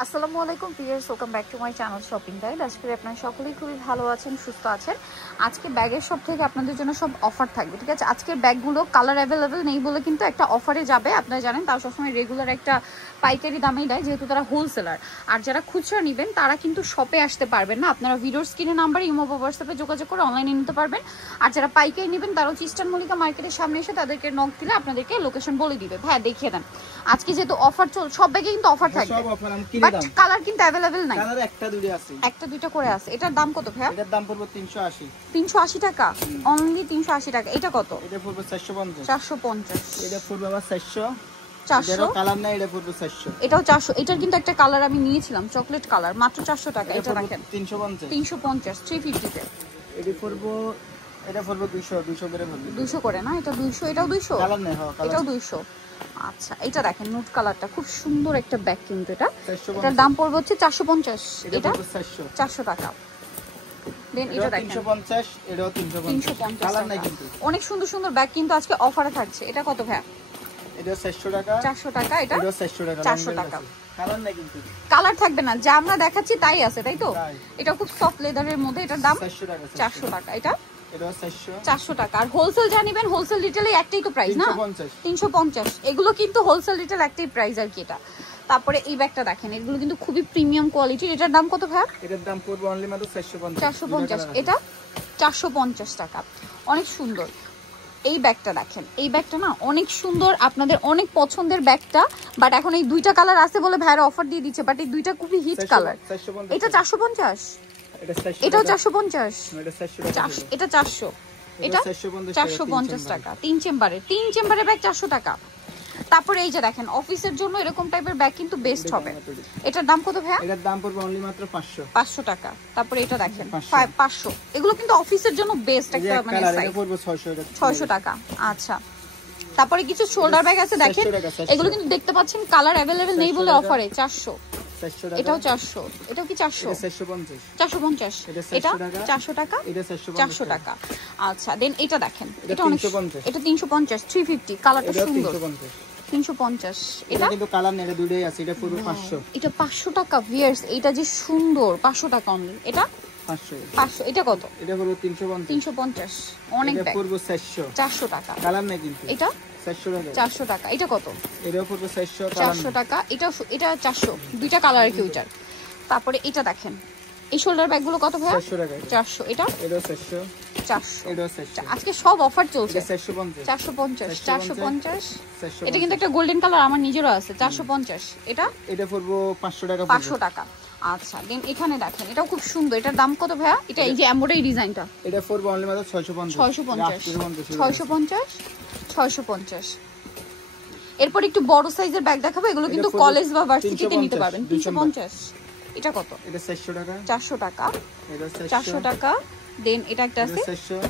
আসসালামু আলাইকুম viewers, welcome back to my channel shopping guide. আজকে আপনারা সকলেই খুবই ভালো আছেন, সুস্থ আছেন। আজকে ব্যাগের সব থেকে আপনাদের জন্য সব অফার থাকবে, ঠিক আছে। আজকের ব্যাগগুলো কালার অ্যাভেলেবেল নেই বলে কিন্তু একটা অফারে যাবে, আপনারা জানেন। তাও সবসময় রেগুলার একটা পাইকারি দামেই দেয়, যেহেতু তারা হোলসেলার। আর যারা খুচরা নেবেন তারা কিন্তু শপে আসতে পারবেন না, আপনারা ভিডিওর স্ক্রিনে নাম্বার ইমো বা হোয়াটসঅ্যাপে যোগাযোগ করে অনলাইনে নিতে পারবেন। আর যারা পাইকারি নেবেন তারাও চিস্টান মল্লিকা মার্কেটের সামনে এসে তাদেরকে নক দিলে আপনাদেরকে লোকেশন বলে দিবে। ভাই দেখিয়ে দেন, আজকে যেহেতু অফার চল, সব ব্যাগে কিন্তু অফার থাকবে, বাট কালার কিন্তু অ্যাভেলেবেল নাই। কালার একটা দুটো আছে, একটা দুইটা করে আছে। এটার দাম কত ভাই? এটার দাম পড়বে 380। 380 টাকা, অনলি 380 টাকা। এটা কত? এটা পড়বে 450। 450। এটা পড়বে আবার 400। 400 কালার নাই, এটা পড়বে 400। এটাও 400। এটার কিন্তু একটা কালার আমি নিয়েছিলাম, চকলেট কালার, মাত্র 400 টাকা। এটা দেখেন 350। 350 350 তে। এটা পড়বে 200 করে পড়বে। 200 করে না? এটা 200, এটাও 200। কালার নাই, হ্যাঁ কালার। এটাও 200। আচ্ছা, এটা দেখেন নুট কালারটা, খুব সুন্দর একটা ব্যাগ কিন্তু এটা। 450। এটার দাম পড়বে হচ্ছে 450। এটা এটা 400 টাকা। দেন এটা দেখেন 350, এটাও 350। কালার নাই কিন্তু। অনেক সুন্দর সুন্দর ব্যাগ কিন্তু আজকে অফারে থাকছে। এটা কত ভাই? এটা 400 টাকা। 400 টাকা। এটা 400 টাকা। 400 টাকা। কালার নাই কিন্তু। কালার থাকবে না, যা আমরা দেখাচ্ছি তাই আছে, তাই তো? এটা খুব সফট লেদারের মধ্যে, এটার দাম 400 টাকা। 400 টাকা। এটা এটাও 400। 400 টাকা। আর হোলসেল যা নেবেন, হোলসেল রিটেলে একটাই তো প্রাইস না? 350। এগুলো কিন্তু হোলসেল রিটেল একটাই প্রাইস আর কি এটা। তারপরে এই ব্যাগটা দেখেন, এগুলো কিন্তু খুবই প্রিমিয়াম কোয়ালিটির। এটার দাম কত ভাই? এটার দাম পড়বে অনলি মাত্র 450। 450। এটা 450 টাকা। অনেক সুন্দর এই ব্যাগটা দেখেন। এই ব্যাগটা না অনেক সুন্দর, আপনাদের অনেক পছন্দের ব্যাগটা। বাট এখন এই দুইটা কালার আছে বলে ভাইরা অফার দিয়ে দিচ্ছে, বাট এই দুইটা খুবই হিট কালার। এটা 450। এটাও 450। এটা 400। এটা 450 টাকা। 3 চেম্বারের ব্যাগ 400 টাকা। তারপরে এই যে দেখেন, অফিসের জন্য এরকম টাইপের ব্যাগ কিন্তু বেস্ট হবে। এটার দাম কত ভাই? এটার দাম পড়বে অনলি মাত্র 500 টাকা। তারপরে এটা দেখেন 500। এগুলো কিন্তু অফিসের জন্য বেস্ট একটা মানে সাইজ। 600 টাকা। আচ্ছা, তারপরে কিছু শোল্ডার ব্যাগ আছে দেখেন, এগুলো কিন্তু দেখতে পাচ্ছেন কালার অ্যাভেলেবেল নেই বলে অফারে 400। এটাও 400। এটাও কি 400? 450। এটা 400 টাকা। এটা 400 টাকা। আচ্ছা, দেন এটা দেখেন, এটা অনেক, এটা 350 350। কালারটা সুন্দর। 350। এটা কিন্তু কালার নেই, এটা দুটোই আছে। এটা পুরো 500। এটা 500 টাকা ভিউয়ার্স, এটা যে সুন্দর। 500 টাকা অনলি। এটা 500। এটা কত? এটা হলো 350। 350। অনেক ব্যাগ। পুরো 400 টাকা। কালার নেই কিন্তু। এটা 400 টাকা। 400 টাকা। এটা কত? এটা পুরো 400 টাকা। এটা 400। দুইটা কালার কি ওইটার। তারপরে এটা দেখেন, এই শোল্ডার ব্যাগগুলো কত ভাই? 400 টাকা। 400। এটা 400। এটা 400। আজকে সব অফার চলছে। 450। 450। এটা কিন্তু একটা গোল্ডেন কালার, আমার নিজেরও আছে। 450। এটা পড়বো 500 টাকা। 500 টাকা। আচ্ছা, দেন এখানে দেখেন, এটাও খুব সুন্দর। এটার দাম কত ভাইয়া? এটা এই যে এমব্রয়ডারি ডিজাইনটা, এটা পড়বো অনলি মাত্র 650। 650। এরপর একটু বড় সাইজের ব্যাগ দেখাবো, এগুলো কিন্তু কলেজ বা ভার্সিটিতে নিতে পারবেন। 350। এটা কত? এটা 400 টাকা। 400 টাকা। এটা 400 টাকা। দেন এটা একটা আছে,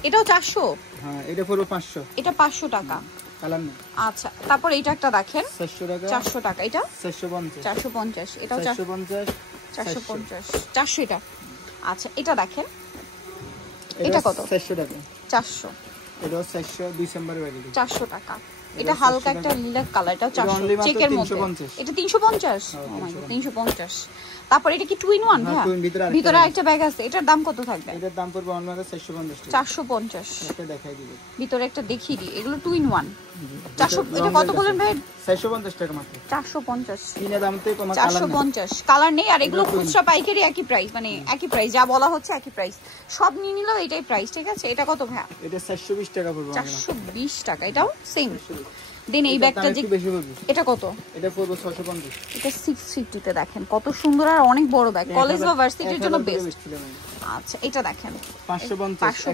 এটাও 400। হ্যাঁ, এটা পুরো 500। এটা 500 টাকা। কালার নেই। আচ্ছা, তারপর এইটা একটা দেখেন, 400 টাকা। 400 টাকা। এটা 450। 450। এটাও 450। 400 এটা। আচ্ছা, এটা দেখেন, এটা কত? 400 টাকা। 400। এটাও 400 ডিসেম্বর ওয়ারেন্টি। 400 টাকা। এটা হালকা একটা লিলাক কালার, এটাও 400 চেকের মধ্যে। এটা 350। ও মাই গড, 350। তারপর এটা কি 2 in 1 ভাই? ভিতরে আরেকটা ব্যাগ আছে, এটার দাম কত থাকবে? এটার দাম পড়বে অনলি 450 টাকা। 450। এটা দেখাই দিই, ভিতরে একটা দেখিয়ে দিই, এগুলো 2 in 1। 400। এটা কত বলেন ভাই? 450 টাকা মাত্র। 450। কিনে দামতে কোনো কালার নেই। 450 কালার নেই। আর এগুলো খুচরা পাইকারি একই প্রাইস, মানে একই প্রাইস, যা বলা হচ্ছে একই প্রাইস। সব নিয়ে নিলেও এটাই প্রাইস, ঠিক আছে। এটা কত ভাই? এটা 420 টাকা পড়বে। 420 টাকা। এটাও সেম। দেন এই ব্যাগটা যে, এটা কত? এটা পড়বে 650। এটা 650 তে। দেখেন কত সুন্দর আর অনেক বড় ব্যাগ, কলেজ বা ভার্সিটির জন্য বেস্ট। আচ্ছা, এটা দেখেন 550।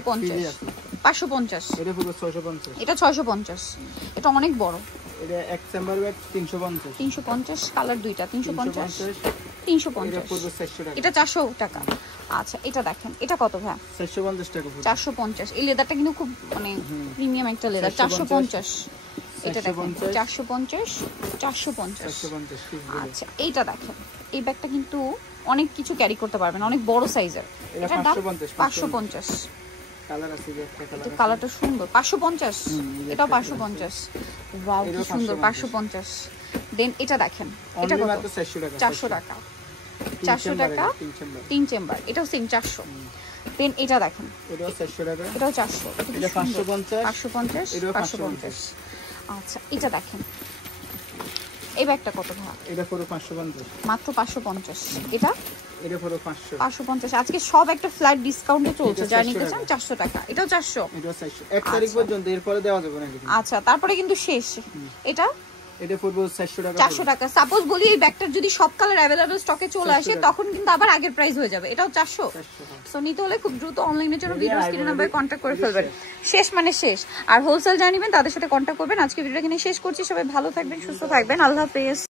550। এটা পুরো 650। এটা 650। এটা অনেক বড়। এটা এক চেম্বার ব্যাগ 350। 350। কালার দুইটা। 350। 350। এটা পুরো 400 টাকা। এটা 400 টাকা। আচ্ছা, এটা দেখেন, এটা কত ভাই? 450 টাকা। 450। এই লেদারটা কিন্তু খুব মানে প্রিমিয়াম একটা লেদার। 450। এটা দেখেন 450। 450। আচ্ছা, এইটা দেখেন, এই ব্যাগটা কিন্তু অনেক কিছু ক্যারি করতে পারবেন, অনেক বড় সাইজের। এটার দাম 550। কালার আছে যে একটা কালার, কালারটা সুন্দর। 550। এটাও 550। ওয়াও, কি সুন্দর। 550। দেন এটা দেখেন, এটা কত? 400 টাকা। 400 টাকা 3 চেম্বার, এটাও সেম 400। দেন এটা দেখেন, এটাও 400 টাকা, এটাও 400, এটা 550, 550, এটাও 550। আচ্ছা এটা দেখেন, এই ব্যাগটা কত ভাই? এটা পুরো 550, মাত্র 550। এটা এটা পুরো 500, 550। আজকে সব একটা ফ্ল্যাট ডিসকাউন্টে চলছে, যা নিতে চান 400 টাকা, এটাও 400, এটাও 400 1 তারিখ পর্যন্ত, এরপরে দেওয়া যাবে না কিন্তু। আচ্ছা তারপরে কিন্তু শেষ। এটা এটা পুরো 400 টাকা, 400 টাকা। সাপোজ বলি এই ব্যাগটার যদি সব কালার अवेलेबल স্টকে চলে আসে তখন কিন্তু আবার আগের প্রাইস হয়ে যাবে, এটাও 400। সো নিতে হলে খুব দ্রুত অনলাইনের জন্য ভিডিও স্ক্রিন নাম্বারে কন্টাক্ট করে ফেলবেন। শেষ মানে শেষ। আর হোলসেল জানিবেন তাদের সাথে কন্টাক্ট করবেন। আজকে ভিডিওটা এখানে শেষ করছি। সবাই ভালো থাকবেন, সুস্থ থাকবেন, আল্লাহ হাফেজ।